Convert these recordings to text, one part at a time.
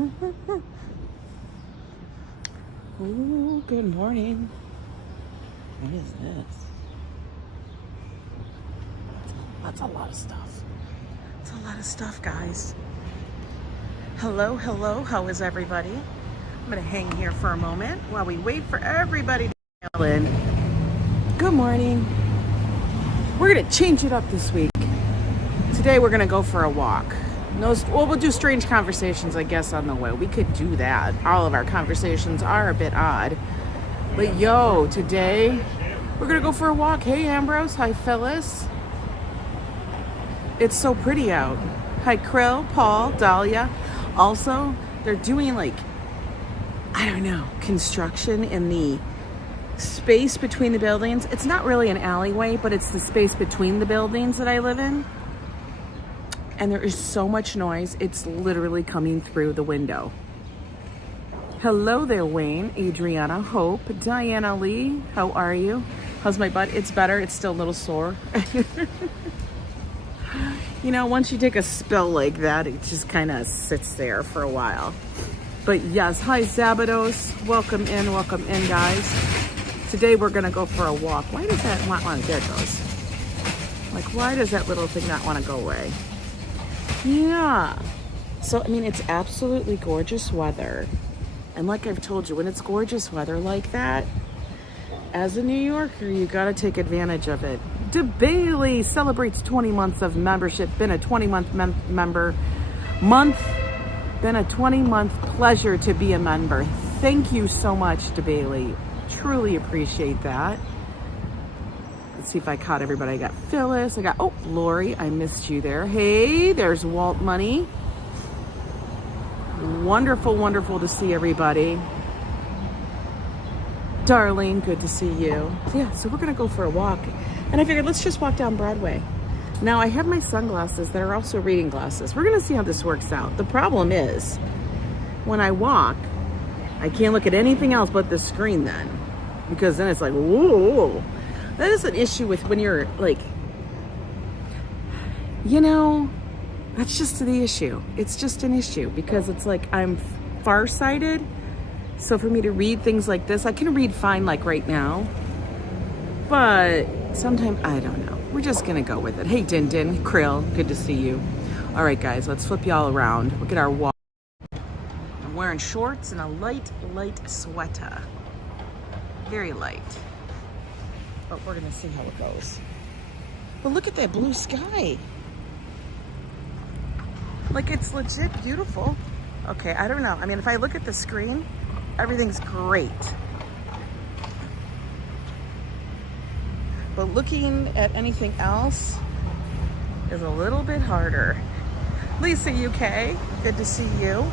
Ooh, good morning. What is this? That's a lot of stuff. It's a lot of stuff, guys. Hello, hello. How is everybody? I'm going to hang here for a moment while we wait for everybody to mail in. Good morning. We're going to change it up this week. Today we're going to go for a walk. We'll do strange conversations, I guess, on the way. We could do that. All of our conversations are a bit odd. But yo, today we're going to go for a walk. Hey, Ambrose. Hi, Phyllis. It's so pretty out. Hi, Krill, Paul, Dahlia. Also, they're doing construction in the space between the buildings. It's not really an alleyway, but it's the space between the buildings that I live in. And there is so much noise, it's literally coming through the window. Hello there, Wayne, Adriana, Hope, Diana Lee, how are you? How's my butt? It's better, it's still a little sore. You know, once you take a spill like that, it just kind of sits there for a while. But yes, hi Zabados, welcome in guys. Today we're gonna go for a walk. Why does that not want to, there it goes. Like, why does that little thing not want to go away? Yeah. So, I mean, it's absolutely gorgeous weather. And like I've told you, when it's gorgeous weather like that, as a New Yorker, you got to take advantage of it. DeBailey celebrates 20 months of membership. Been a 20-month member. Been a 20-month pleasure to be a member. Thank you so much, DeBailey. Truly appreciate that. Let's see if I caught everybody. I got Phyllis. Lori, I missed you there. Hey, there's Walt Money. Wonderful, wonderful to see everybody. Darlene, good to see you. So we're gonna go for a walk. And I figured let's just walk down Broadway. Now I have my sunglasses that are also reading glasses. We're gonna see how this works out. The problem is, when I walk, I can't look at anything else but the screen then. Because then it's like, whoa. That is an issue with when you're like, that's just the issue. It's just an issue because it's like I'm farsighted. So for me to read things like this, I can read fine like right now. But sometimes, I don't know. We're just going to go with it. Hey, Din Din, Krill, good to see you. All right, guys, let's flip y'all around. Look at our walk. I'm wearing shorts and a light sweater. Very light. But we're gonna see how it goes. But look at that blue sky. Like, it's legit beautiful. Okay, I don't know. I mean, if I look at the screen, everything's great. But looking at anything else is a little bit harder. Lisa UK, good to see you.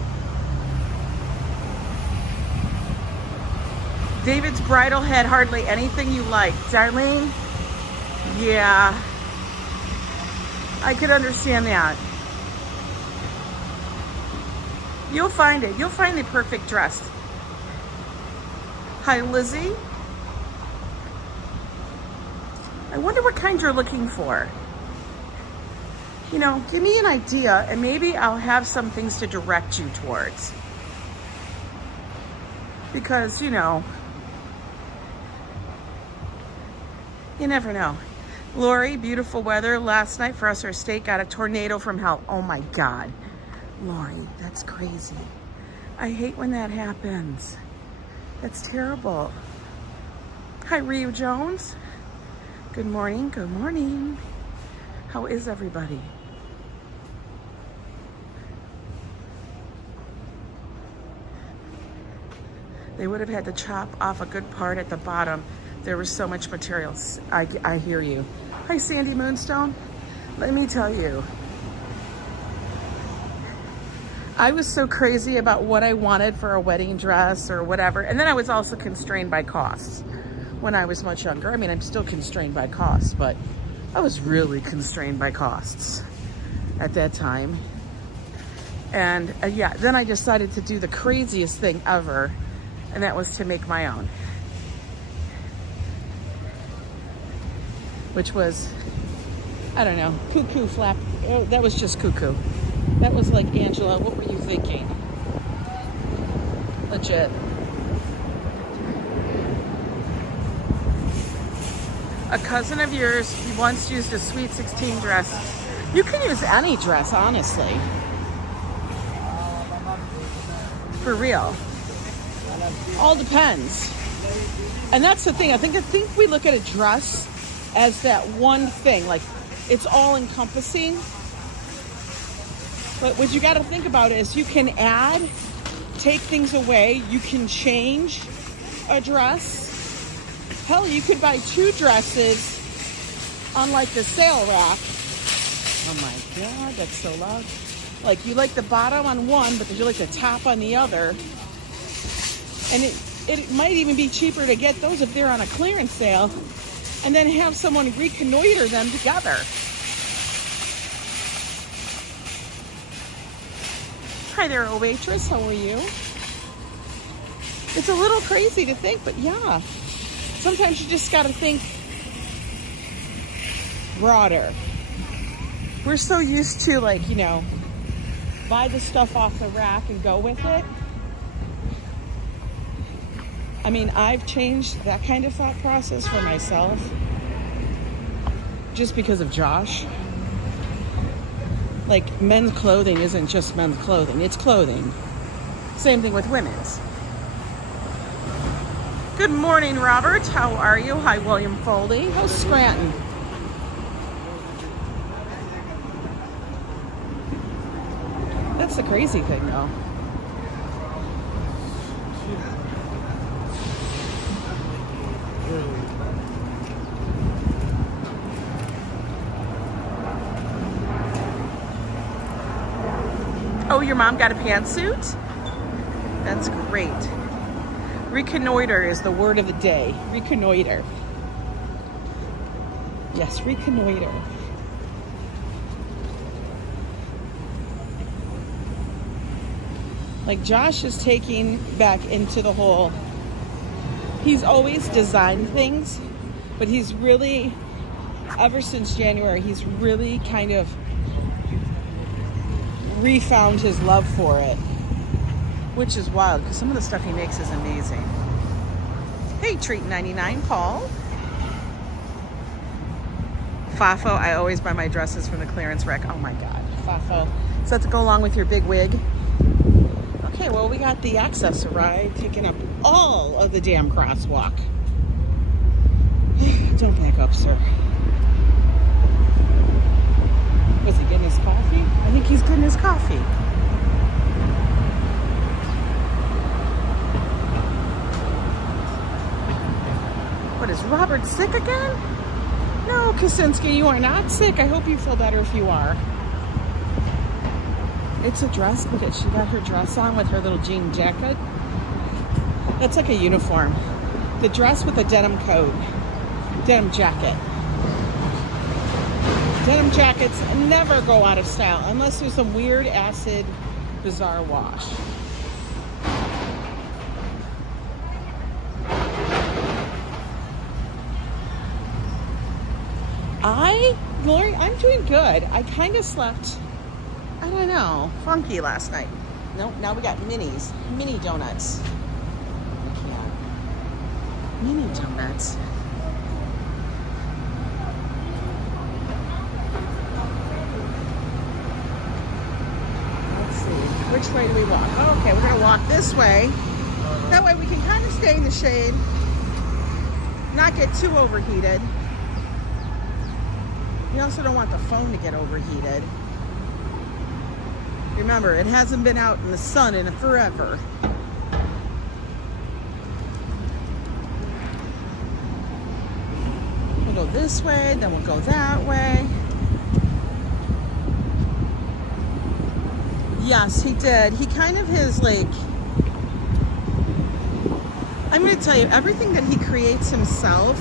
David's bridal had hardly anything you like. Darlene? Yeah. I could understand that. You'll find it. You'll find the perfect dress. Hi, Lizzie. I wonder what kind you're looking for. Give me an idea and maybe I'll have some things to direct you towards. Because, you never know. Lori, beautiful weather last night for us. Our state got a tornado from hell. Oh my God. Lori, that's crazy. I hate when that happens. That's terrible. Hi, Rio Jones. Good morning. Good morning. How is everybody? They would have had to chop off a good part at the bottom. There was so much material. I hear you. Hi, Sandy Moonstone. Let me tell you, I was so crazy about what I wanted for a wedding dress or whatever. And then I was also constrained by costs when I was much younger. I mean, I'm still constrained by costs, but I was really constrained by costs at that time. And then I decided to do the craziest thing ever, and that was to make my own. Which was, I don't know, cuckoo flap. Oh, that was just cuckoo. That was like, Angela, what were you thinking? Legit. A cousin of yours once used a Sweet 16 dress. You can use any dress, honestly. For real. All depends. And that's the thing. I think we look at a dress as that one thing. Like, it's all encompassing. But what you got to think about is you can add, take things away. You can change a dress. Hell, you could buy 2 dresses on like the sale rack. Oh my God, that's so loud. Like, you like the bottom on one, but you like the top on the other. And it might even be cheaper to get those if they're on a clearance sale, and then have someone reconnoiter them together. Hi there, old waitress, how are you? It's a little crazy to think, but yeah. Sometimes you just gotta think broader. We're so used to, like, you know, buy the stuff off the rack and go with it. I mean, I've changed that kind of thought process for myself just because of Josh. Like, men's clothing isn't just men's clothing, it's clothing. Same thing with women's. Good morning, Robert. How are you? Hi, William Foley. How's Scranton? That's the crazy thing, though. Oh, your mom got a pantsuit? That's great. Reconnoiter is the word of the day. Reconnoiter. Yes, reconnoiter. Like, Josh is taking back into the whole, he's always designed things, but he's really, ever since January, he's really kind of refound his love for it. Which is wild, because some of the stuff he makes is amazing. Hey, Treat 99, Paul. Fafo, I always buy my dresses from the clearance rack. Oh my God, Fafo. So that's to go along with your big wig. Okay, well, we got the access ride taking up all of the damn crosswalk. Don't back up, sir. Was he getting his coffee? I think he's getting his coffee. What, is Robert sick again? No, Kaczynski, you are not sick. I hope you feel better if you are. It's a dress. Look at, she got her dress on with her little jean jacket. That's like a uniform. The dress with a denim coat. Denim jacket. Denim jackets never go out of style unless there's some weird acid, bizarre wash. Lori, I'm doing good. I kind of slept, I don't know, funky last night. Nope, now we got minis, mini donuts. I can't. Mini donuts. Let's see, which way do we walk? Oh, okay, we're gonna walk this way. That way we can kind of stay in the shade, not get too overheated. You also don't want the phone to get overheated. Remember, it hasn't been out in the sun in forever. We'll go this way, then we'll go that way. Yes, he did. He kind of is like, I'm going to tell you, everything that he creates himself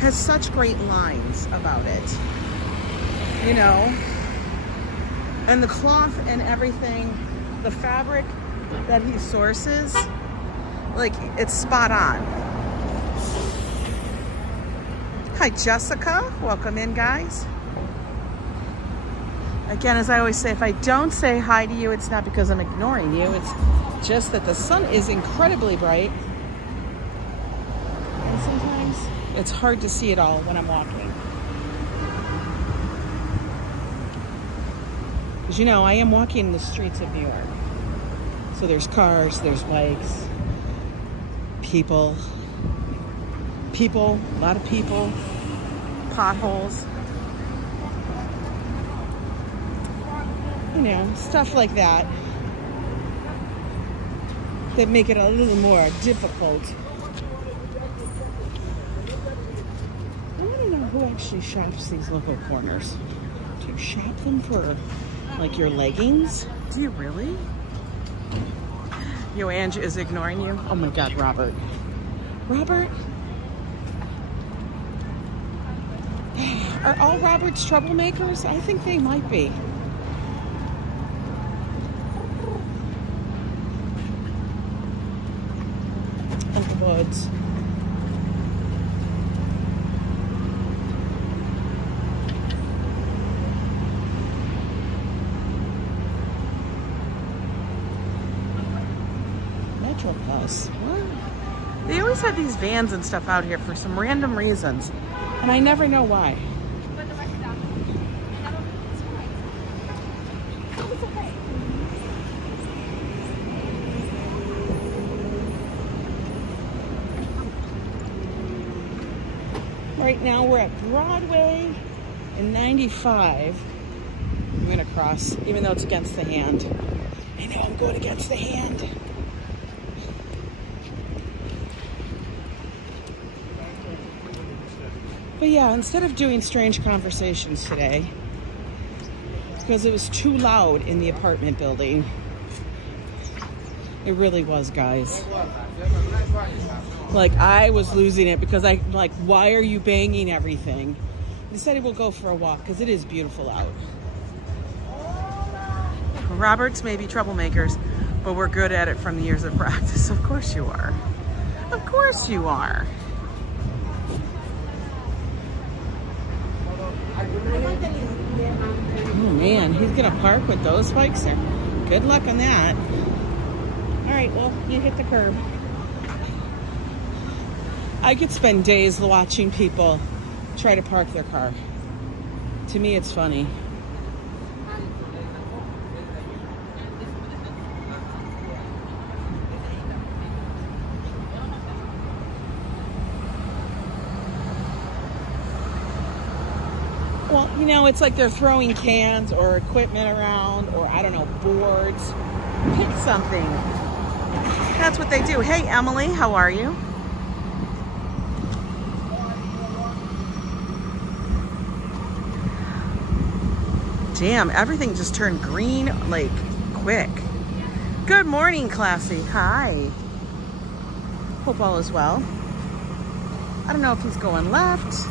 has such great lines about it, you know, and the cloth and everything, the fabric that he sources, like, it's spot on. Hi, Jessica. Welcome in, guys. Again, as I always say, if I don't say hi to you, it's not because I'm ignoring you. It's just that the sun is incredibly bright. And sometimes it's hard to see it all when I'm walking. Because you know, I am walking in the streets of New York. So there's cars, there's bikes, people, a lot of people, potholes. You know, stuff like that that make it a little more difficult. I want to know who actually shops these local corners. Do you shop them for, like, your leggings? Do you really? Yo, Ange is ignoring you. Oh my God, Robert. Robert? Are all Roberts troublemakers? I think they might be. Woods. Metro Plus. What? They always have these vans and stuff out here for some random reasons, and I never know why. Right now we're at Broadway and 95. I'm gonna cross, even though it's against the hand. I know I'm going against the hand. But yeah, instead of doing strange conversations today, because it was too loud in the apartment building. It really was, guys. Like, I was losing it because why are you banging everything? I decided we'll go for a walk because it is beautiful out. Roberts may be troublemakers, but we're good at it from the years of practice. Of course you are. Of course you are. Oh man, he's gonna park with those spikes there. Good luck on that. All right, well, you hit the curb. I could spend days watching people try to park their car. To me, it's funny. Well, you know, it's like they're throwing cans or equipment around, or I don't know, boards. Pick something. That's what they do. Hey, Emily, how are you? Damn, everything just turned green, like, quick. Good morning, Classy. Hi. Hope all is well. I don't know if he's going left.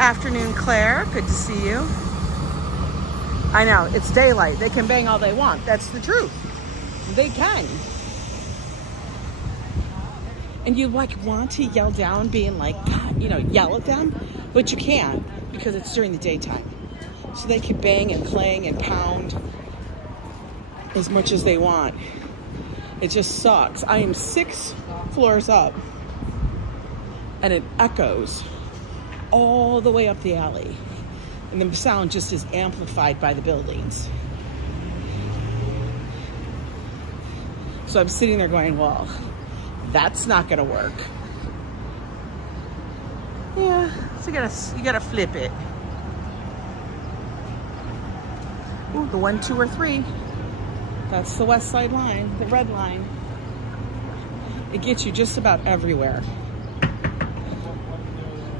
Afternoon, Claire. Good to see you. I know, it's daylight. They can bang all they want. That's the truth. They can. And you, like, want to yell down, being like, God, you know, yell at them, but you can't. Because it's during the daytime. So they can bang and clang and pound as much as they want. It just sucks. I am 6 floors up and it echoes all the way up the alley. And the sound just is amplified by the buildings. So I'm sitting there going, well, that's not gonna work. Yeah, so you gotta flip it. Ooh, the 1, 2, or 3. That's the West Side Line, the red line. It gets you just about everywhere.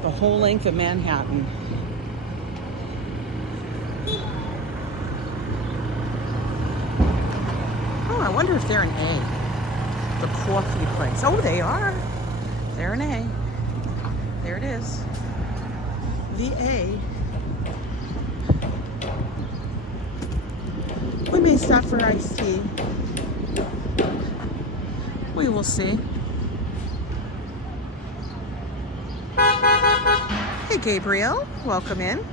The whole length of Manhattan. Oh, I wonder if they're an A. The coffee place. Oh, they are. They're an A. There it is. The A. We may stop for iced tea. We will see. Hey, Gabriel. Welcome in.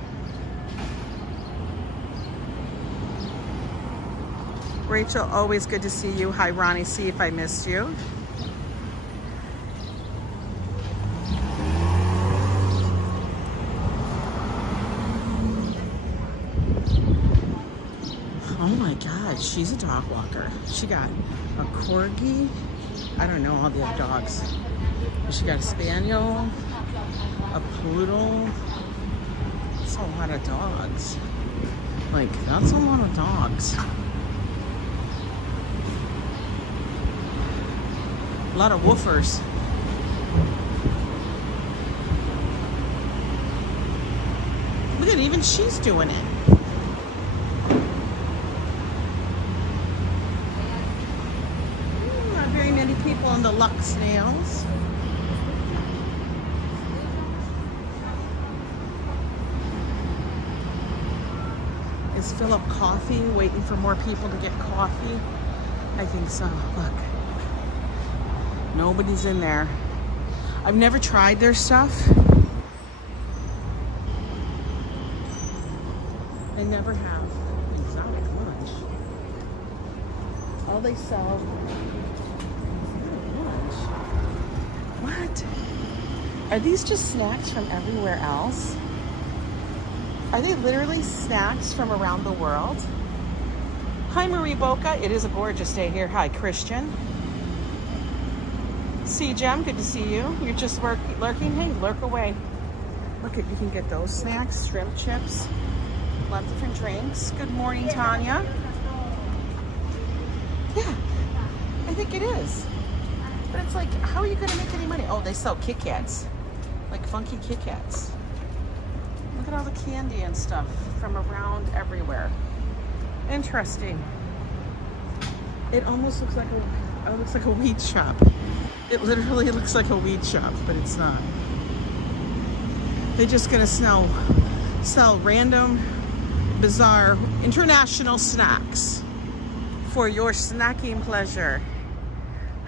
Rachel, always good to see you. Hi, Ronnie. See if I missed you. Oh my God, she's a dog walker. She got a corgi. I don't know all the other dogs. She got a spaniel, a poodle. That's a lot of dogs. Like, that's a lot of dogs. A lot of woofers. Look at, even she's doing it. Not very many people on the Lux nails. Is Philip coffee, waiting for more people to get coffee? I think so. Look. Nobody's in there. I've never tried their stuff. I never have. Exotic lunch. All they sell is lunch. What? Are these just snacks from everywhere else? Are they literally snacks from around the world? Hi, Marie Boca. It is a gorgeous day here. Hi, Christian. See, Jem, good to see you. You're just lurking? Hey, lurk away. Look, you can get those snacks, shrimp chips, a lot of different drinks. Good morning, Tanya. Yeah, I think it is. But it's like, how are you going to make any money? Oh, they sell Kit Kats, like funky Kit Kats. Look at all the candy and stuff from around everywhere. Interesting. It almost looks like a weed shop. It literally looks like a weed shop, but it's not. They're just gonna sell random, bizarre, international snacks for your snacking pleasure.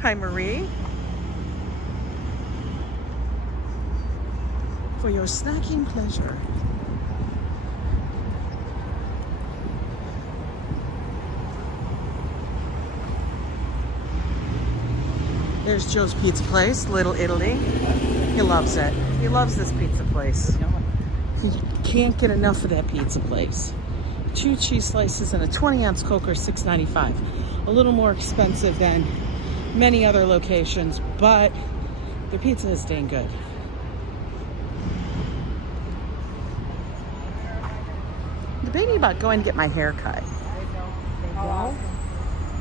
Hi, Marie. For your snacking pleasure. There's Joe's Pizza Place, Little Italy. He loves it. He loves this pizza place. He can't get enough of that pizza place. 2 cheese slices and a 20-ounce Coke are $6.95. A little more expensive than many other locations, but their pizza is dang good. I'm debating about going to get my hair cut.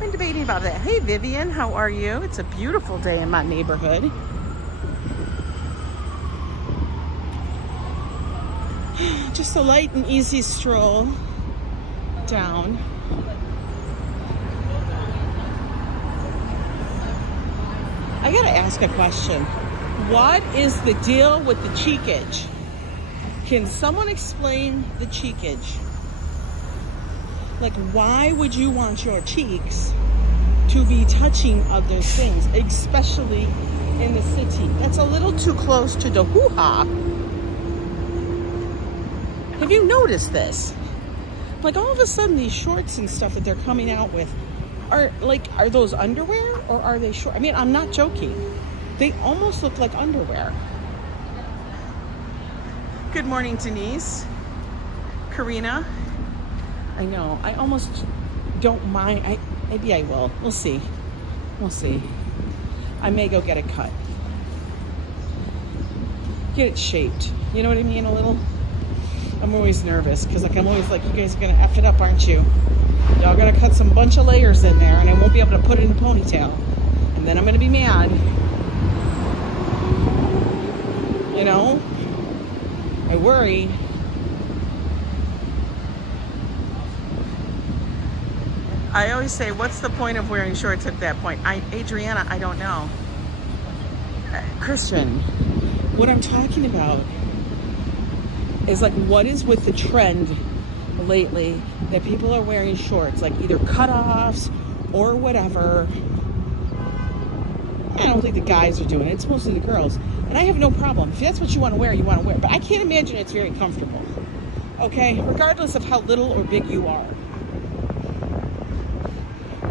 I'm debating about that. Hey, Vivian, how are you? It's a beautiful day in my neighborhood. Just a light and easy stroll down. I gotta ask a question. What is the deal with the cheekage? Can someone explain the cheekage? Like, why would you want your cheeks to be touching other things, especially in the city? That's a little too close to the hoo-ha. Have you noticed this? Like, all of a sudden, these shorts and stuff that they're coming out with are those underwear or are they short? I mean, I'm not joking. They almost look like underwear. Good morning, Denise. Karina. I know. I almost don't mind. Maybe I will. We'll see. We'll see. I may go get it cut. Get it shaped. You know what I mean? A little. I'm always nervous because I'm always like, you guys are going to F it up, aren't you? Y'all going to cut some bunch of layers in there and I won't be able to put it in a ponytail. And then I'm going to be mad. You know? I worry. I always say, what's the point of wearing shorts at that point? Adriana, I don't know. Christian, what I'm talking about is like, what is with the trend lately that people are wearing shorts, like either cutoffs or whatever. I don't think the guys are doing it. It's mostly the girls. And I have no problem. If that's what you want to wear, you want to wear it. But I can't imagine it's very comfortable. Okay? Regardless of how little or big you are.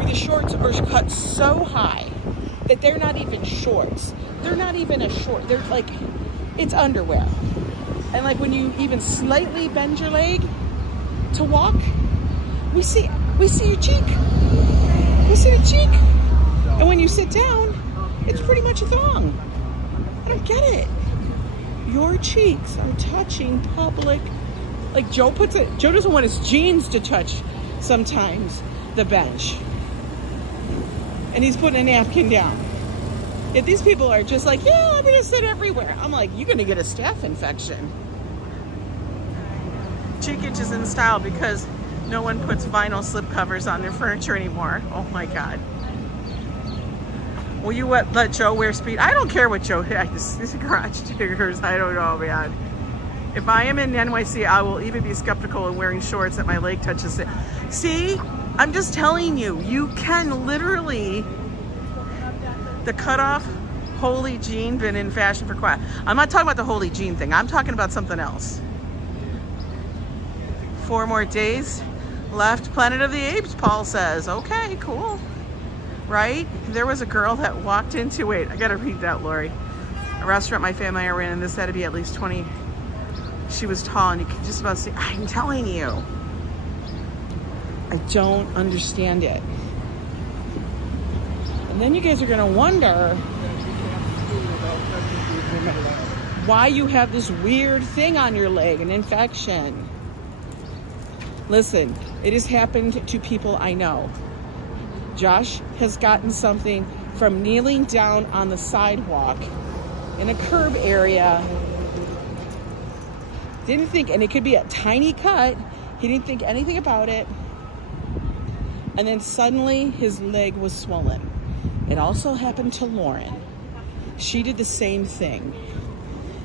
the shorts are cut so high that they're not even shorts. They're not even a short. They're like, it's underwear. And like when you even slightly bend your leg to walk, we see your cheek. We see the cheek. And when you sit down, it's pretty much a thong. I don't get it. Your cheeks are touching public. Like Joe doesn't want his jeans to touch sometimes the bench. And he's putting a napkin down. Yet these people are just like, yeah, I'm gonna sit everywhere. I'm like, you're gonna get a staph infection. Cheekage is in style because no one puts vinyl slip covers on their furniture anymore. Oh my God. Will you let Joe wear speed? I don't care what Joe has. These garage diggers, I don't know, man. If I am in NYC, I will even be skeptical in wearing shorts that my leg touches it. See, I'm just telling you, you can literally, the cutoff holy jean been in fashion for quite. I'm not talking about the holy jean thing. I'm talking about something else. 4 more days left. Planet of the Apes, Paul says. Okay, cool. Right? There was a girl that walked into, wait, I gotta read that, Lori. A restaurant my family are in, and this had to be at least 20. She was tall, and you could just about see, I'm telling you. I don't understand it. And then you guys are gonna wonder why you have this weird thing on your leg, an infection. Listen, it has happened to people I know. Josh has gotten something from kneeling down on the sidewalk in a curb area. Didn't think, and it could be a tiny cut. He didn't think anything about it. And then suddenly his leg was swollen. It also happened to Lauren. She did the same thing.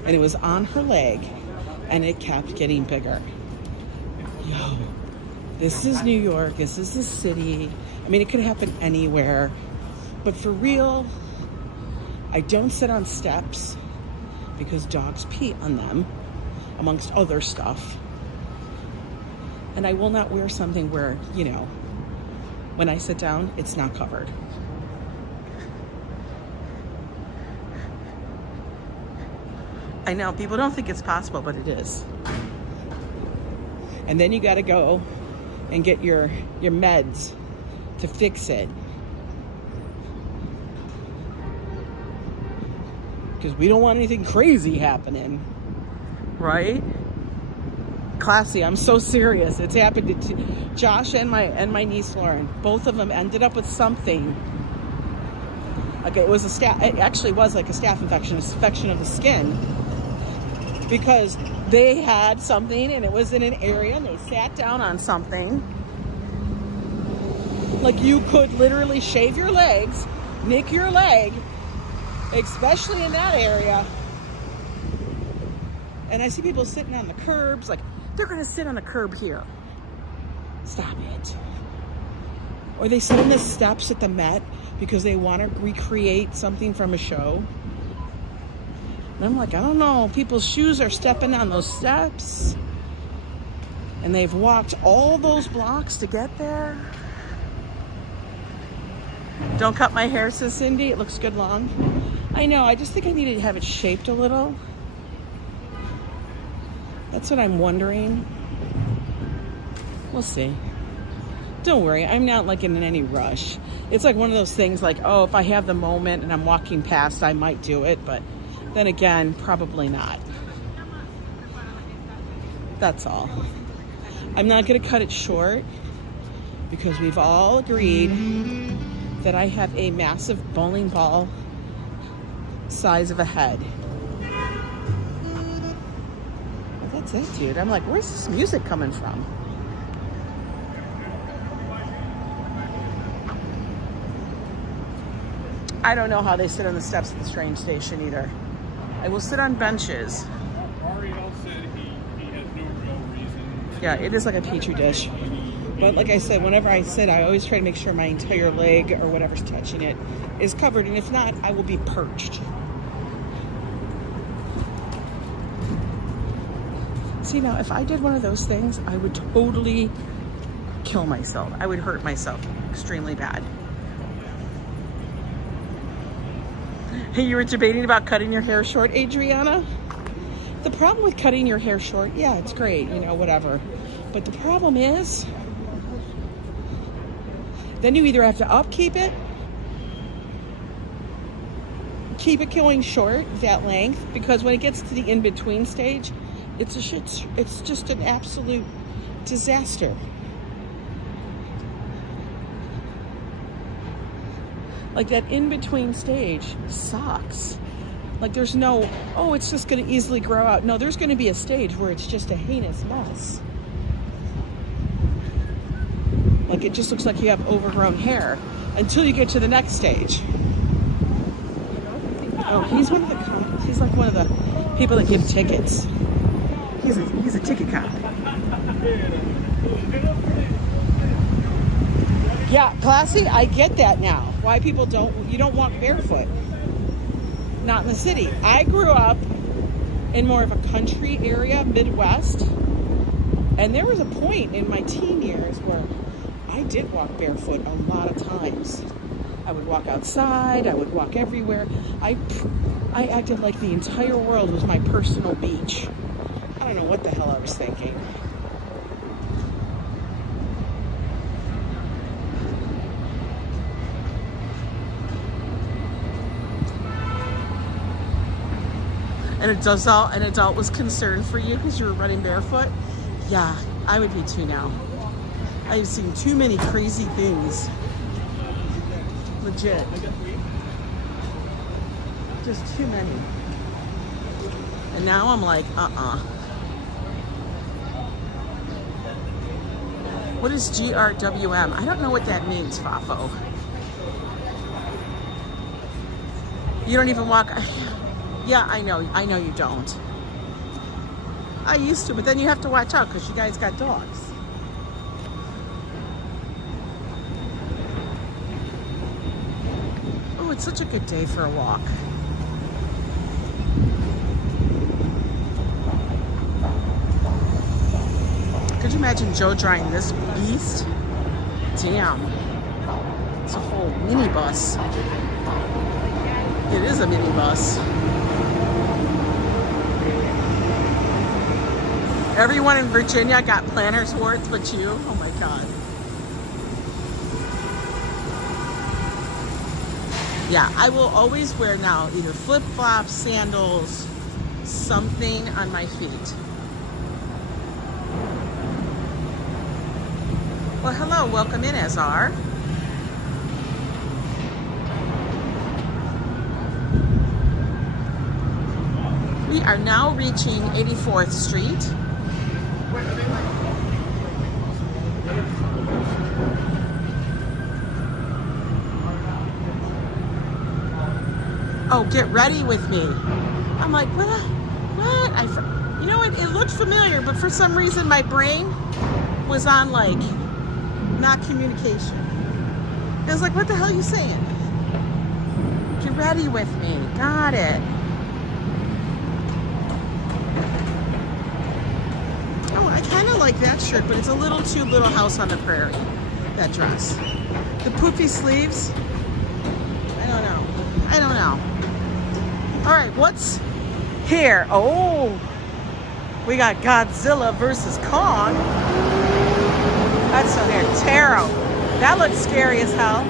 And it was on her leg, and it kept getting bigger. Yo, this is New York. This is the city. I mean, it could happen anywhere. But for real, I don't sit on steps because dogs pee on them, amongst other stuff. And I will not wear something where, you know, when I sit down, it's not covered. I know, people don't think it's possible, but it is. And then you gotta go and get your meds to fix it. Because we don't want anything crazy happening, right? Classy, I'm so serious. It's happened to Josh and my niece Lauren. Both of them ended up with something. Like it actually was like a staph infection, an infection of the skin. Because they had something and it was in an area and they sat down on something. Like you could literally shave your legs, nick your leg, especially in that area. And I see people sitting on the curbs, like they're gonna sit on a curb here. Stop it. Or they sit on the steps at the Met because they want to recreate something from a show. And I'm like, I don't know, people's shoes are stepping on those steps. And they've walked all those blocks to get there. Don't cut my hair, says Cindy. It looks good long. I know, I just think I need to have it shaped a little. That's what I'm wondering. We'll see. Don't worry, I'm not like in any rush. It's like one of those things like, oh, if I have the moment and I'm walking past, I might do it. But then again, probably not. That's all. I'm not gonna cut it short because we've all agreed that I have a massive bowling ball size of a head. Well, that's it, dude. I'm like, where's this music coming from? I don't know how they sit on the steps at the train station either. I will sit on benches. Ariel said he has no real reason. Yeah, it is like a petri dish. But like I said, whenever I sit, I always try to make sure my entire leg or whatever's touching it is covered. And if not, I will be perched. See, now, if I did one of those things, I would totally kill myself. I would hurt myself extremely bad. Hey, you were debating about cutting your hair short, Adriana? The problem with cutting your hair short, yeah, it's great, you know, whatever. But the problem is, then you either have to upkeep it, keep it going short, that length, because when it gets to the in-between stage, it's just an absolute disaster. Like that in-between stage sucks. Like there's no, oh, it's just gonna easily grow out. No, there's gonna be a stage where it's just a heinous mess. Like it just looks like you have overgrown hair until you get to the next stage. Oh, he's like one of the people that give tickets. He's a ticket cop. Yeah, classy, I get that now. Why people you don't walk barefoot. Not in the city. I grew up in more of a country area, Midwest, and there was a point in my teen years where I did walk barefoot a lot of times. I would walk outside, I would walk everywhere. I acted like the entire world was my personal beach. I don't know what the hell I was thinking. An adult was concerned for you because you were running barefoot? Yeah, I would be too now. I've seen too many crazy things. Legit. Just too many. And now I'm like, What is GRWM? I don't know what that means, Fafo. You don't even walk. Yeah, I know you don't. I used to, but then you have to watch out because you guys got dogs. Oh, it's such a good day for a walk. Could you imagine Joe drying this beast? Damn. It's a whole minibus. It is a minibus. Everyone in Virginia got planner's warts but you. Oh my God. Yeah, I will always wear now either flip-flops, sandals, something on my feet. Well, hello, welcome in, Azar. We are now reaching 84th Street. Oh, get ready with me. I'm like, what? You know what? It looked familiar, but for some reason my brain was on like not communication. It was like, what the hell are you saying? Get ready with me. Got it. Oh, I kind of like that shirt, but it's a little too Little House on the Prairie, that dress. The poofy sleeves, I don't know. All right, what's here? Oh, we got Godzilla versus Kong. That's so there. Tarot. That looks scary as hell.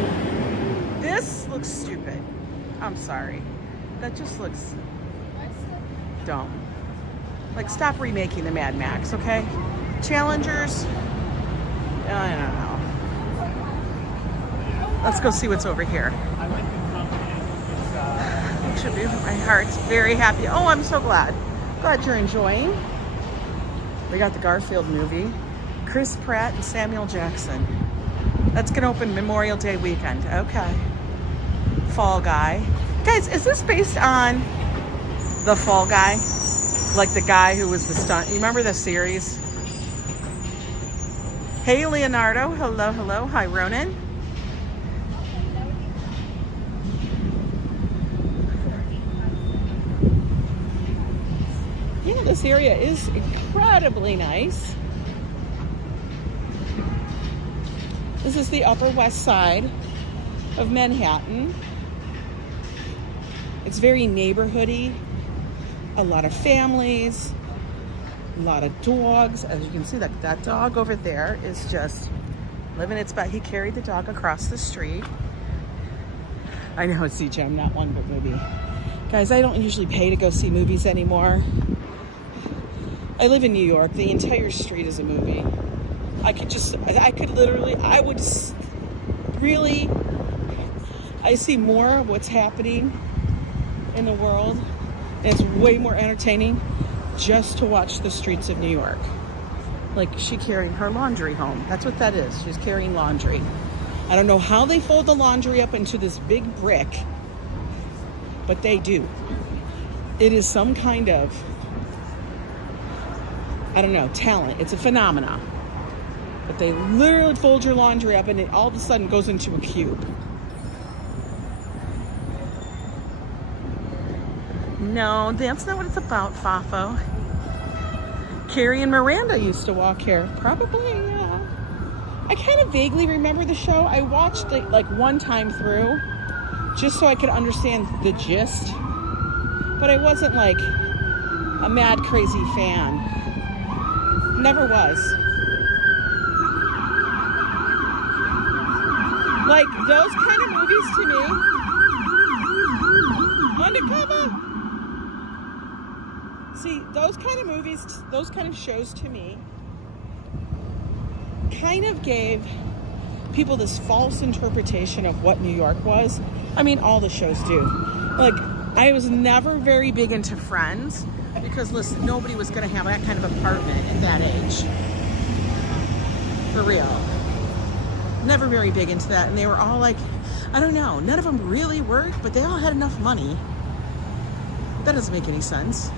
This looks stupid. I'm sorry. That just looks dumb. Like, stop remaking the Mad Max, okay? Challengers. I don't know. Let's go see what's over here. Should be. My heart's very happy. Oh, I'm so glad. Glad you're enjoying. We got the Garfield movie. Chris Pratt and Samuel Jackson. That's gonna open Memorial Day weekend. Okay. Fall Guy. Guys, is this based on the Fall Guy? Like the guy who was the stunt. You remember the series? Hey, Leonardo. Hello, hello. Hi, Ronan. Yeah, this area is incredibly nice. This is the Upper West Side of Manhattan. It's very neighborhoody. A lot of families, a lot of dogs. As you can see, that dog over there is just living its best. He carried the dog across the street. I know it's CJ, I'm not one good movie. Guys, I don't usually pay to go see movies anymore. I live in New York. The entire street is a movie. I see more of what's happening in the world. And it's way more entertaining just to watch the streets of New York. Like, she carrying her laundry home. That's what that is. She's carrying laundry. I don't know how they fold the laundry up into this big brick, but they do. It is some kind of, I don't know, talent. It's a phenomenon. But they literally fold your laundry up and it all of a sudden goes into a cube. No, that's not what it's about, Fafo. Carrie and Miranda used to walk here. Probably, yeah. I kind of vaguely remember the show. I watched it like one time through, just so I could understand the gist. But I wasn't like a mad, crazy fan. Never was. Like, those kind of movies to me, Undercover. See, those kind of movies, those kind of shows to me kind of gave people this false interpretation of what New York was. I mean, all the shows do. Like, I was never very big into Friends because, listen, nobody was going to have that kind of apartment at that age. For real. Never very big into that. And they were all like, I don't know, none of them really worked, but they all had enough money. That doesn't make any sense.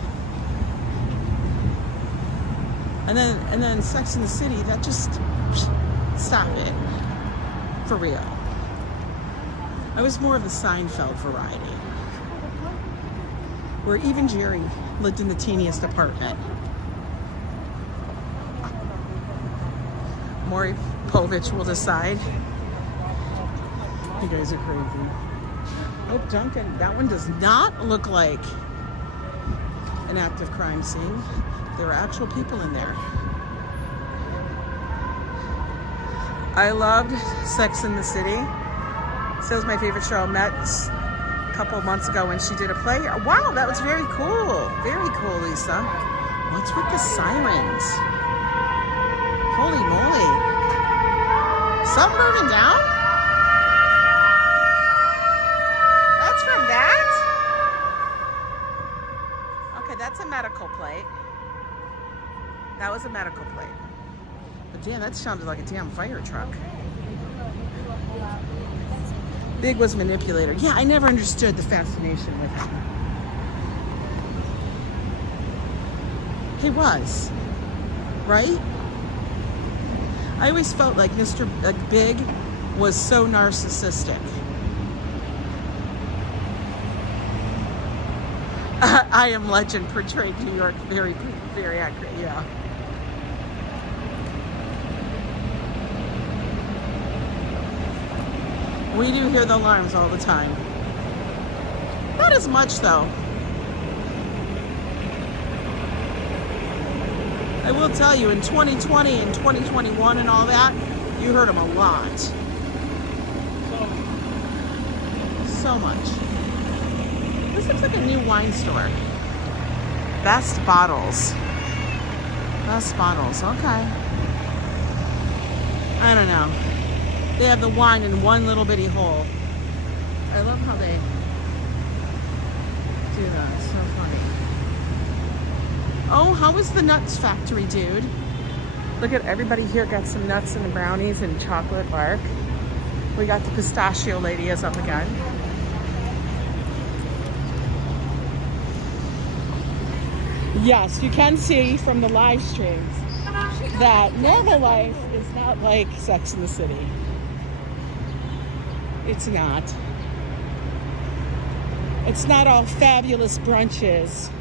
And then Sex and the City, that just, stop it. For real. I was more of the Seinfeld variety, where even Jerry lived in the teeniest apartment. Maury Povich will decide. You guys are crazy. Oh, Duncan, that one does not look like an active crime scene. There were actual people in there. I loved Sex and the City. So was my favorite show. I met a couple of months ago when she did a play. Wow, that was very cool. Very cool, Lisa. What's with the sirens? Holy moly. Something burning down? That's from that? Okay, that's a medical plate. That was a medical plate. But damn, that sounded like a damn fire truck. Big was manipulator. Yeah, I never understood the fascination with him. He was, right? I always felt like Mr. Big was so narcissistic. I Am Legend portrayed New York very, very accurate, yeah. We do hear the alarms all the time. Not as much, though. I will tell you, in 2020 and 2021 and all that, you heard them a lot. So much. This looks like a new wine store. Best Bottles. Best Bottles, okay. I don't know. They have the wine in one little bitty hole. I love how they do that. It's so funny. Oh, how was the nuts factory, dude? Look at everybody here got some nuts and the brownies and chocolate bark. We got the pistachio lady is up again. Yes, you can see from the live streams that normal life is not like Sex and the City. It's not. It's not all fabulous brunches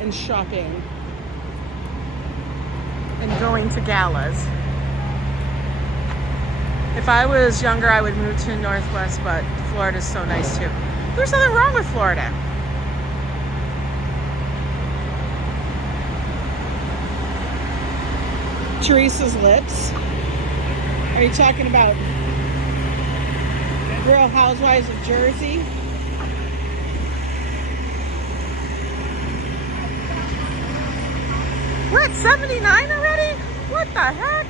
and shopping and going to galas. If I was younger, I would move to Northwest, but Florida's so nice too. There's nothing wrong with Florida. Teresa's lips. Are you talking about Real Housewives of Jersey? We're at 79 already? What the heck?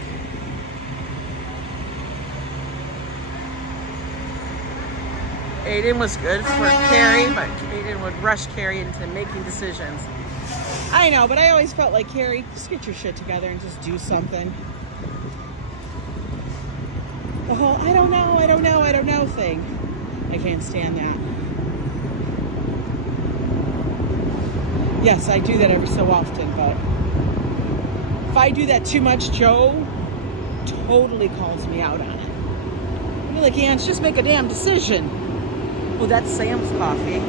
Aiden was good for Carrie, but Aiden would rush Carrie into making decisions. I know, but I always felt like, Carrie, just get your shit together and just do something. The whole I don't know thing. I can't stand that. Yes, I do that every so often, but if I do that too much, Joe totally calls me out on it. You're like, Ants, just make a damn decision. Oh, that's Sam's coffee.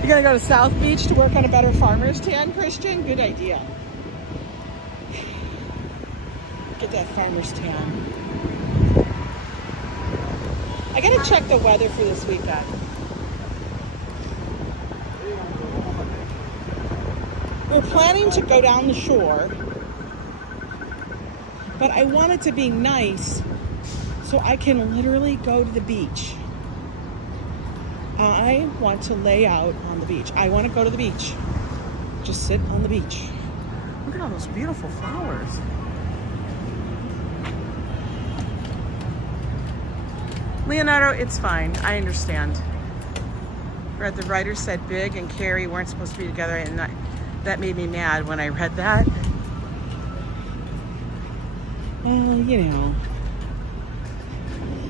You're gonna go to South Beach to work on a better farmer's tan, Christian? Good idea. Get that farmer's tan. I gotta check the weather for this weekend. We're planning to go down the shore, but I want it to be nice so I can literally go to the beach. I want to lay out on the beach. I want to go to the beach. Just sit on the beach. Look at all those beautiful flowers. Leonardo, it's fine. I understand. Read the writer said Big and Carrie weren't supposed to be together, and that made me mad when I read that. Well, you know.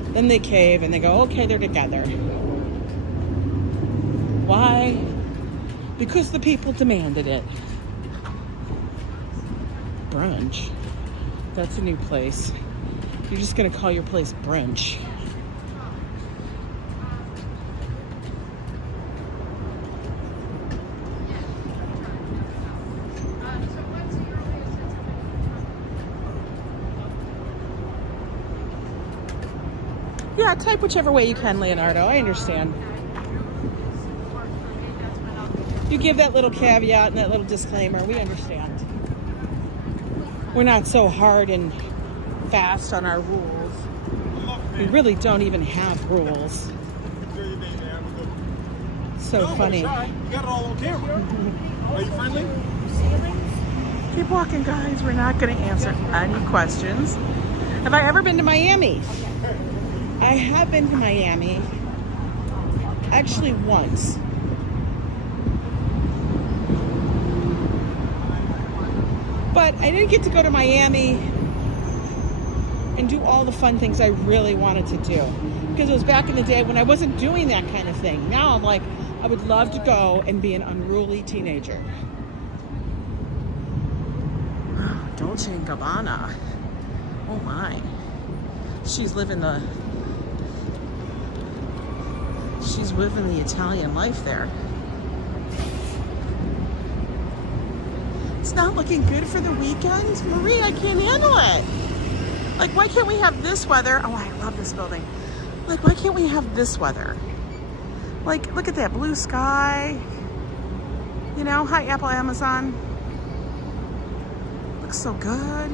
Then they cave and they go, okay, they're together. Why? Because the people demanded it. Brunch. That's a new place. You're just gonna call your place brunch. Yeah, type whichever way you can, Leonardo. I understand. You give that little caveat and that little disclaimer. We understand. We're not so hard and fast on our rules. We really don't even have rules. So funny. You got it all on camera. Are you friendly? Keep walking, guys. We're not going to answer any questions. Have I ever been to Miami? I have been to Miami. Actually, once. But I didn't get to go to Miami and do all the fun things I really wanted to do. Because it was back in the day when I wasn't doing that kind of thing. Now I'm like, I would love to go and be an unruly teenager. Dolce & Gabbana. Oh my. She's living the Italian life there. It's not looking good for the weekend. Marie, I can't handle it. Like, why can't we have this weather? Oh, I love this building. Like, why can't we have this weather? Like, look at that blue sky. You know, hi, Apple, Amazon. Looks so good.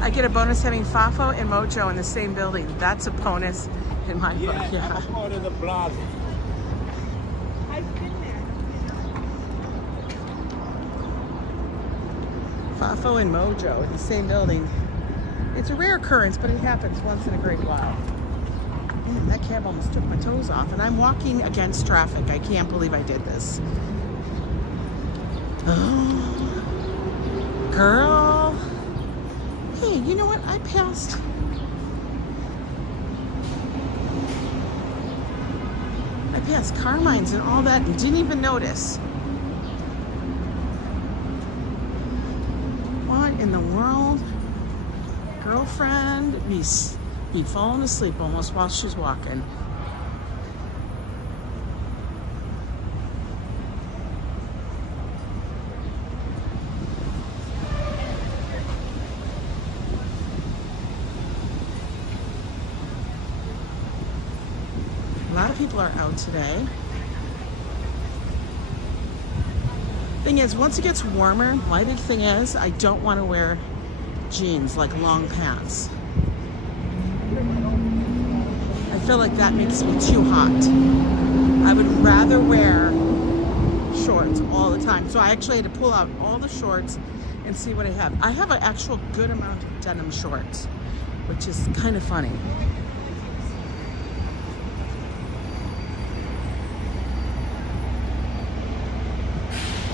I get a bonus having Fafo and Mojo in the same building. That's a bonus in my book. Yeah. I'm a part of the plaza. I've been there. Fafo and Mojo in the same building. It's a rare occurrence, but it happens once in a great while. Man, that cab almost took my toes off, and I'm walking against traffic. I can't believe I did this. Oh, girl. Hey, you know what? I passed Carmine's and all that and didn't even notice. What in the world? Girlfriend be falling asleep almost while she's walking. people are out today. Thing is, once it gets warmer, my big thing is I don't want to wear jeans, like long pants. I feel like that makes me too hot. I would rather wear shorts all the time. So I actually had to pull out all the shorts and see what I have. I have an actual good amount of denim shorts, which is kind of funny.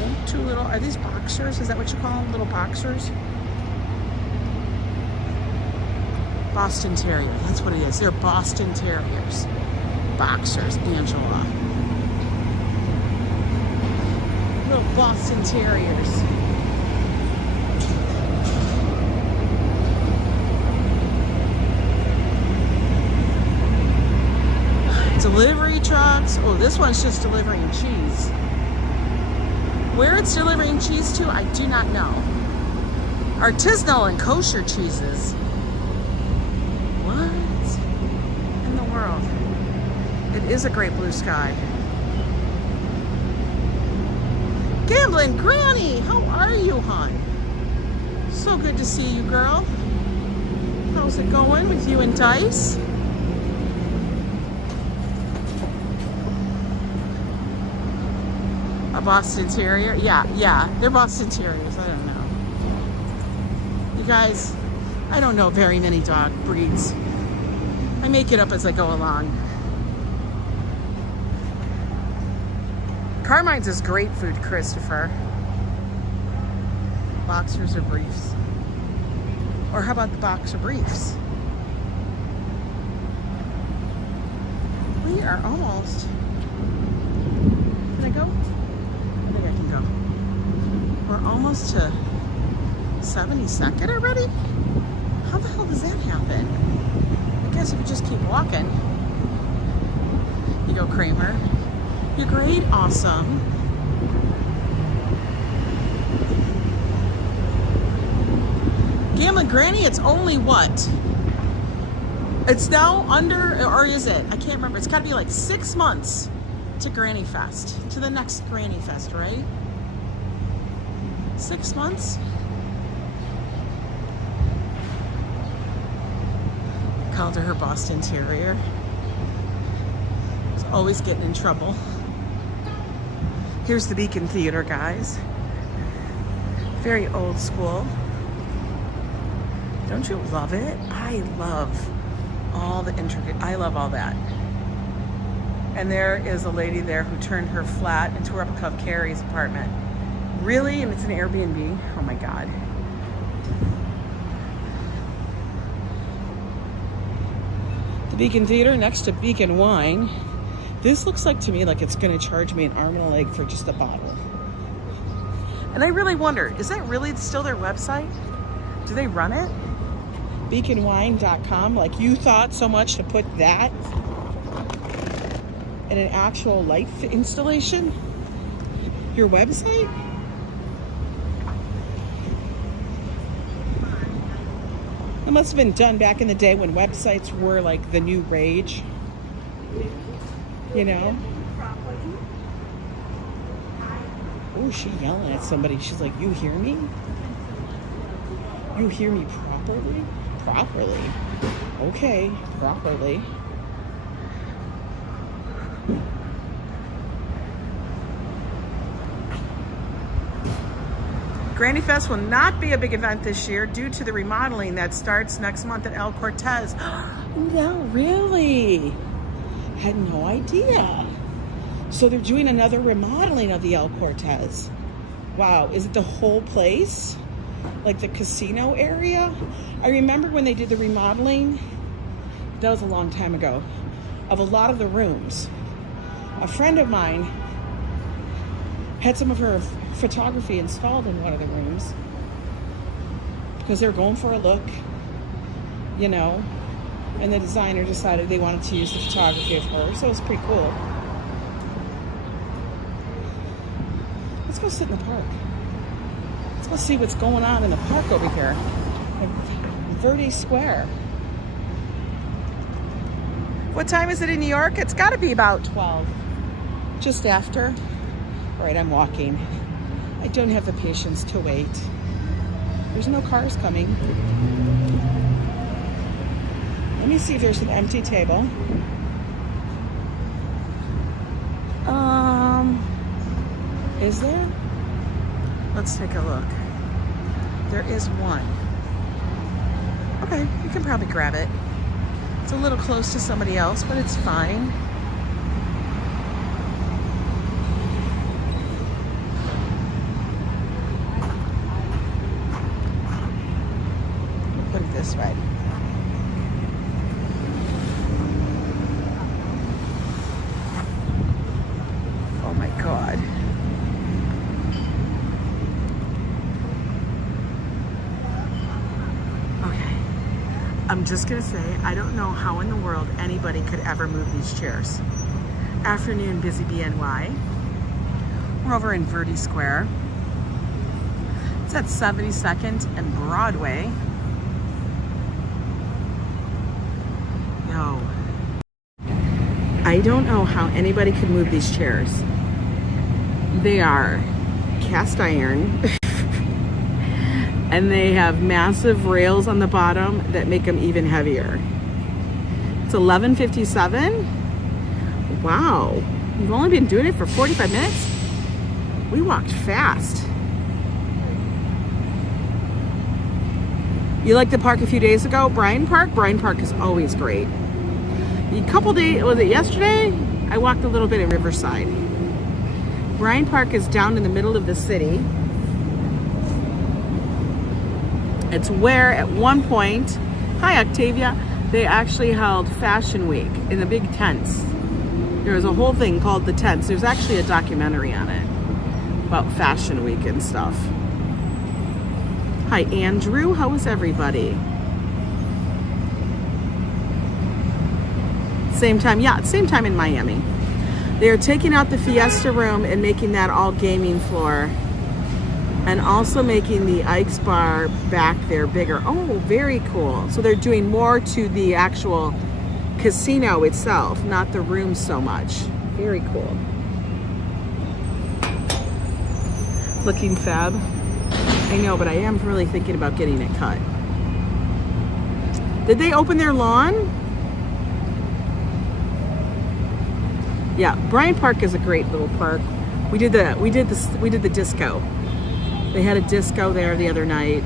Oh, two little, are these boxers? Is that what you call them? Little boxers? Boston Terrier, that's what it is. They're Boston Terriers. Boxers, Angela. Little Boston Terriers. Delivery trucks. Oh, this one's just delivering cheese. Where it's delivering cheese to, I do not know. Artisanal and kosher cheeses. What in the world? It is a great blue sky. Gambling Granny, how are you, hon? So good to see you, girl. How's it going with you and Dice? A Boston Terrier? Yeah, they're Boston Terriers. I don't know. You guys, I don't know very many dog breeds. I make it up as I go along. Carmine's is great food, Christopher. Boxers or briefs? Or how about the boxer briefs? We are almost. Can I go? I think I can go. We're almost to 72nd already? How the hell does that happen? I guess if you just keep walking. You go, Kramer. You're great, awesome. Gambling Granny, it's only what? It's now under, or is it? I can't remember. It's got to be like 6 months to Granny Fest, to the next Granny Fest, right? 6 months? Called her Boston Terrier. Was always getting in trouble. Here's the Beacon Theater, guys. Very old school. Don't you love it? I love all the intricate, I love all that. And there is a lady there who turned her flat into a replica of Carrie's apartment. Really? And it's an Airbnb? Oh my God. The Beacon Theater next to Beacon Wine. This looks like to me like it's gonna charge me an arm and a leg for just a bottle. And I really wonder, is that really still their website? Do they run it? Beaconwine.com, like you thought so much to put that in an actual light installation? Your website? It must have been done back in the day when websites were like the new rage. You know? Oh, she yelling at somebody. She's like, you hear me? You hear me properly? Properly. Okay, properly. Granny Fest will not be a big event this year due to the remodeling that starts next month at El Cortez. No, really? Had no idea. So they're doing another remodeling of the El Cortez. Wow, is it the whole place? Like the casino area? I remember when they did the remodeling, that was a long time ago, of a lot of the rooms. A friend of mine had some of her photography installed in one of the rooms because they were going for a look, you know, and the designer decided they wanted to use the photography of her, so it was pretty cool. Let's go sit in the park. Let's go see what's going on in the park over here. Verdi Square. What time is it in New York? It's got to be about 12. Just after. All right, I'm walking. I don't have the patience to wait. There's no cars coming. Let me see if there's an empty table. Is there? Let's take a look. There is one. Okay, you can probably grab it. It's a little close to somebody else, but it's fine. Put it this way. Oh my God. I'm just gonna say, I don't know how in the world anybody could ever move these chairs. Afternoon, busy BNY. We're over in Verdi Square. It's at 72nd and Broadway. Yo. I don't know how anybody could move these chairs. They are cast iron. And they have massive rails on the bottom that make them even heavier. It's 11:57. Wow, you've only been doing it for 45 minutes? We walked fast. You liked the park a few days ago? Bryant Park? Bryant Park is always great. A couple days, was it yesterday? I walked a little bit in Riverside. Bryant Park is down in the middle of the city. It's where at one point, hi Octavia, they actually held Fashion Week in the big tents. There was a whole thing called the tents. There's actually a documentary on it about Fashion Week and stuff. Hi Andrew, how is everybody? Same time, yeah, same time in Miami. They are taking out the Fiesta room and making that all gaming floor. And also making the Ike's bar back there bigger. Oh, very cool. So they're doing more to the actual casino itself, not the room so much. Very cool. Looking fab. I know, but I am really thinking about getting it cut. Did they open their lawn? Yeah, Bryant Park is a great little park. We did the disco. They had a disco there the other night.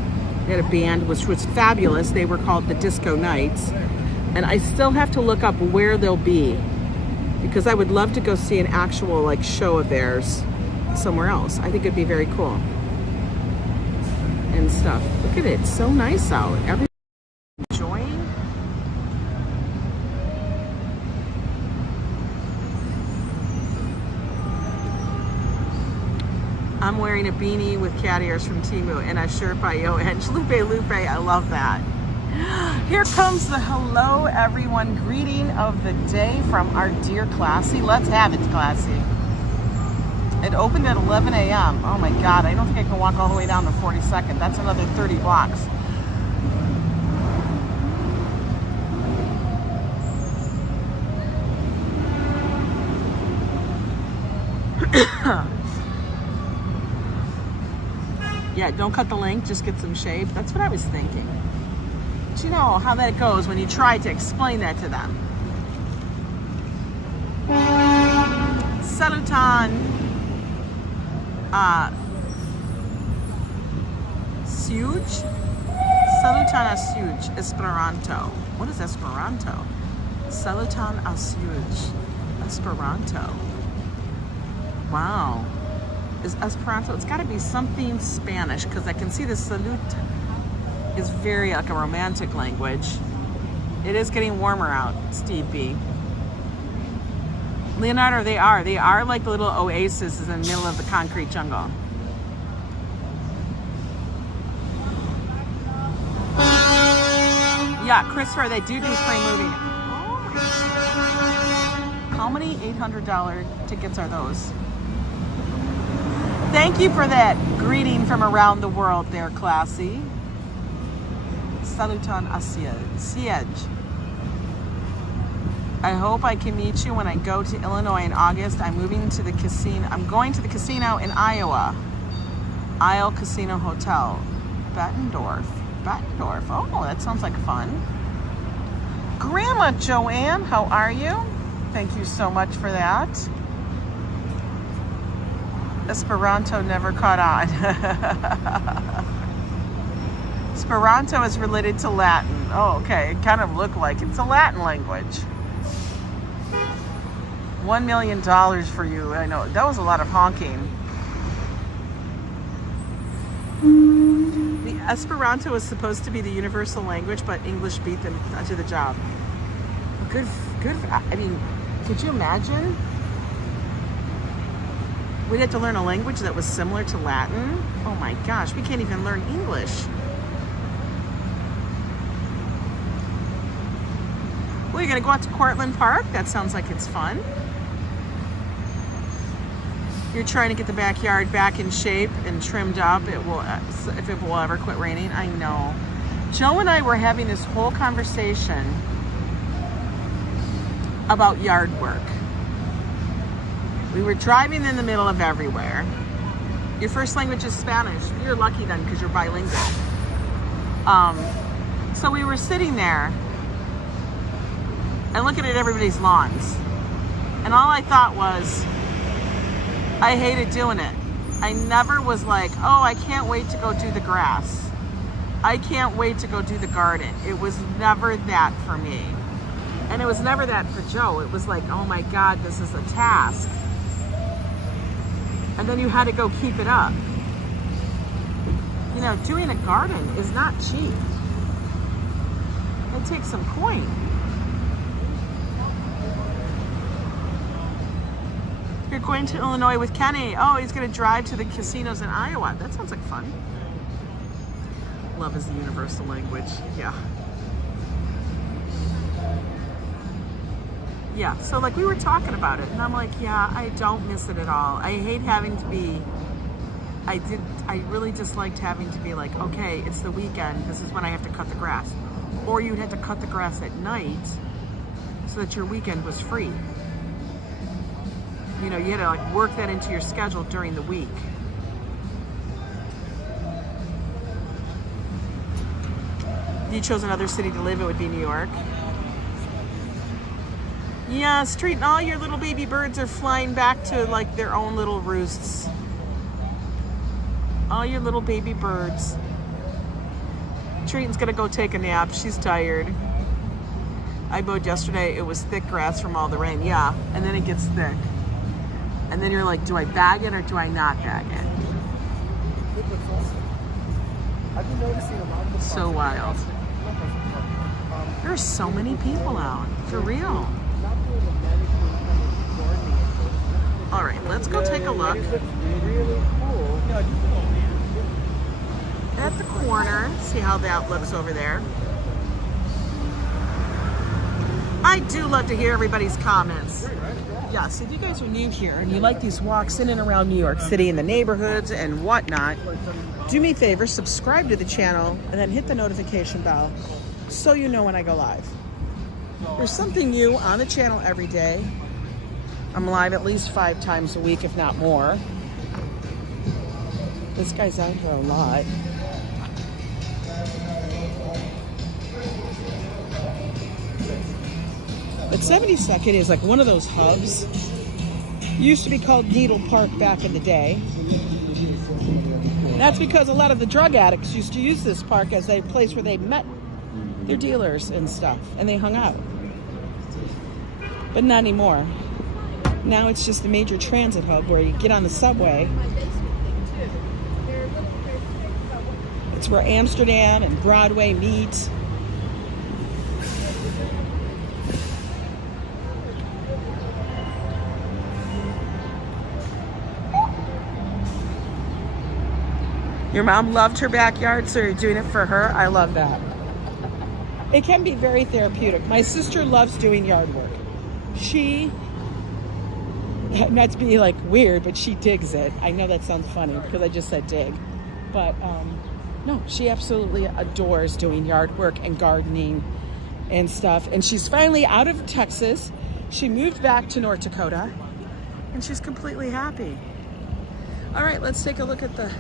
They had a band, which was fabulous. They were called the Disco Nights. And I still have to look up where they'll be because I would love to go see an actual like show of theirs somewhere else. I think it'd be very cool and stuff. Look at it, it's so nice out. Everyone's enjoying. I'm wearing a beanie with cat ears from Temu and a shirt by Yo Edge. Lupe, I love that. Here comes the hello everyone greeting of the day from our dear Classy. Let's have it, Classy. It opened at 11 a.m. Oh my God, I don't think I can walk all the way down to 42nd. That's another 30 blocks. Yeah, don't cut the link, just get some shade. That's what I was thinking. But you know how that goes when you try to explain that to them. Saluton. Siuj? Saluton a siuj. Esperanto. What is Esperanto? Saluton a siuj. Esperanto. Wow. Is Esperanto? It's got to be something Spanish because I can see the salute is very like a romantic language. It is getting warmer out, Steve B. Leonardo, they are like the little oases in the middle of the concrete jungle. Yeah, Christopher, they do free moving. How many $800 tickets are those? Thank you for that greeting from around the world there, Classy. Saluton a siege. I hope I can meet you when I go to Illinois in August. I'm moving to the casino. I'm going to the casino in Iowa. Isle Casino Hotel. Bettendorf. Oh, that sounds like fun. Grandma Joanne, how are you? Thank you so much for that. Esperanto never caught on. Esperanto is related to Latin. Oh, okay. It kind of looked like it's a Latin language. $1 million for you. I know. That was a lot of honking. The Esperanto is supposed to be the universal language, but English beat them to the job. Good. I mean, could you imagine? We'd have to learn a language that was similar to Latin. Oh my gosh, we can't even learn English. Well, you're gonna go out to Cortland Park? That sounds like it's fun. You're trying to get the backyard back in shape and trimmed up. It will, if it will ever quit raining. I know. Joe and I were having this whole conversation about yard work. We were driving in the middle of everywhere. Your first language is Spanish. You're lucky then because you're bilingual. So we were sitting there and looking at everybody's lawns. And all I thought was, I hated doing it. I never was like, oh, I can't wait to go do the grass. I can't wait to go do the garden. It was never that for me. And it was never that for Joe. It was like, oh my God, this is a task. And then you had to go keep it up. You know, doing a garden is not cheap. It takes some coin. You're going to Illinois with Kenny. Oh, he's going to drive to the casinos in Iowa. That sounds like fun. Love is the universal language. Yeah. Yeah, so like we were talking about it and I'm like, yeah, I don't miss it at all. I hate having to be, I really disliked having to be like, okay, it's the weekend. This is when I have to cut the grass. Or you'd have to cut the grass at night so that your weekend was free. You know, you had to like work that into your schedule during the week. If you chose another city to live, it would be New York. Yeah, Street, and all your little baby birds are flying back to like their own little roosts. All your little baby birds. Treaton's gonna go take a nap. She's tired. I mowed yesterday. It was thick grass from all the rain. Yeah, and then it gets thick. And then you're like, do I bag it or do I not bag it? So wild. There are so many people out. For real. All right, let's go take a look at the corner. See how that looks over there. I do love to hear everybody's comments. Yes, if you guys are new here and you like these walks in and around New York City and the neighborhoods and whatnot, do me a favor, subscribe to the channel and then hit the notification bell so you know when I go live. There's something new on the channel every day. I'm live at least 5 times a week, if not more. This guy's out here a lot. But 72nd is like one of those hubs. It used to be called Needle Park back in the day. That's because a lot of the drug addicts used to use this park as a place where they met their dealers and stuff, and they hung out. But not anymore. Now it's just a major transit hub where you get on the subway. It's where Amsterdam and Broadway meet. Your mom loved her backyard, so you're doing it for her. I love that. It can be very therapeutic. My sister loves doing yard work. She, not to be like weird, but she digs it. I know that sounds funny because I just said dig. But no, she absolutely adores doing yard work and gardening and stuff. And she's finally out of Texas. She moved back to North Dakota and she's completely happy. All right, let's take a look at the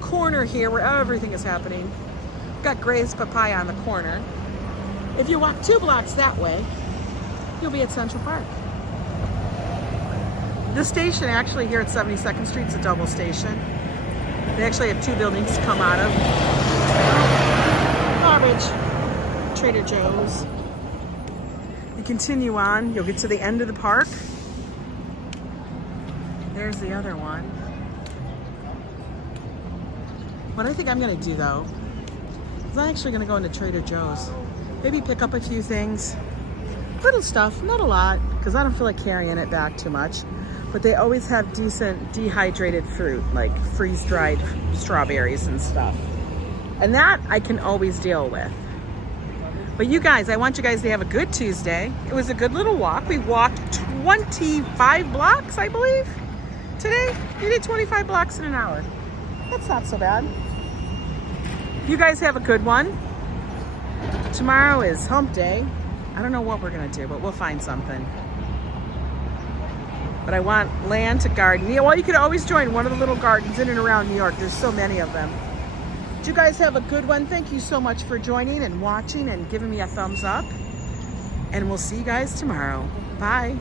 corner here where everything is happening. We've got Gray's Papaya on the corner. If you walk 2 blocks that way, you'll be at Central Park. The station actually here at 72nd Street is a double station. They actually have 2 buildings to come out of. Garbage. Trader Joe's. You continue on, you'll get to the end of the park. There's the other one. What I think I'm gonna do though, is I'm actually gonna go into Trader Joe's. Maybe pick up a few things. Little stuff, not a lot, because I don't feel like carrying it back too much. But they always have decent dehydrated fruit, like freeze-dried strawberries and stuff. And that I can always deal with. But you guys, I want you guys to have a good Tuesday. It was a good little walk. We walked 25 blocks, I believe, today. We did 25 blocks in an hour. That's not so bad. You guys have a good one. Tomorrow is hump day. I don't know what we're gonna do, but we'll find something. But I want land to garden. Yeah, well, you could always join one of the little gardens in and around New York. There's so many of them. But you guys have a good one. Thank you so much for joining and watching and giving me a thumbs up. And we'll see you guys tomorrow. Bye.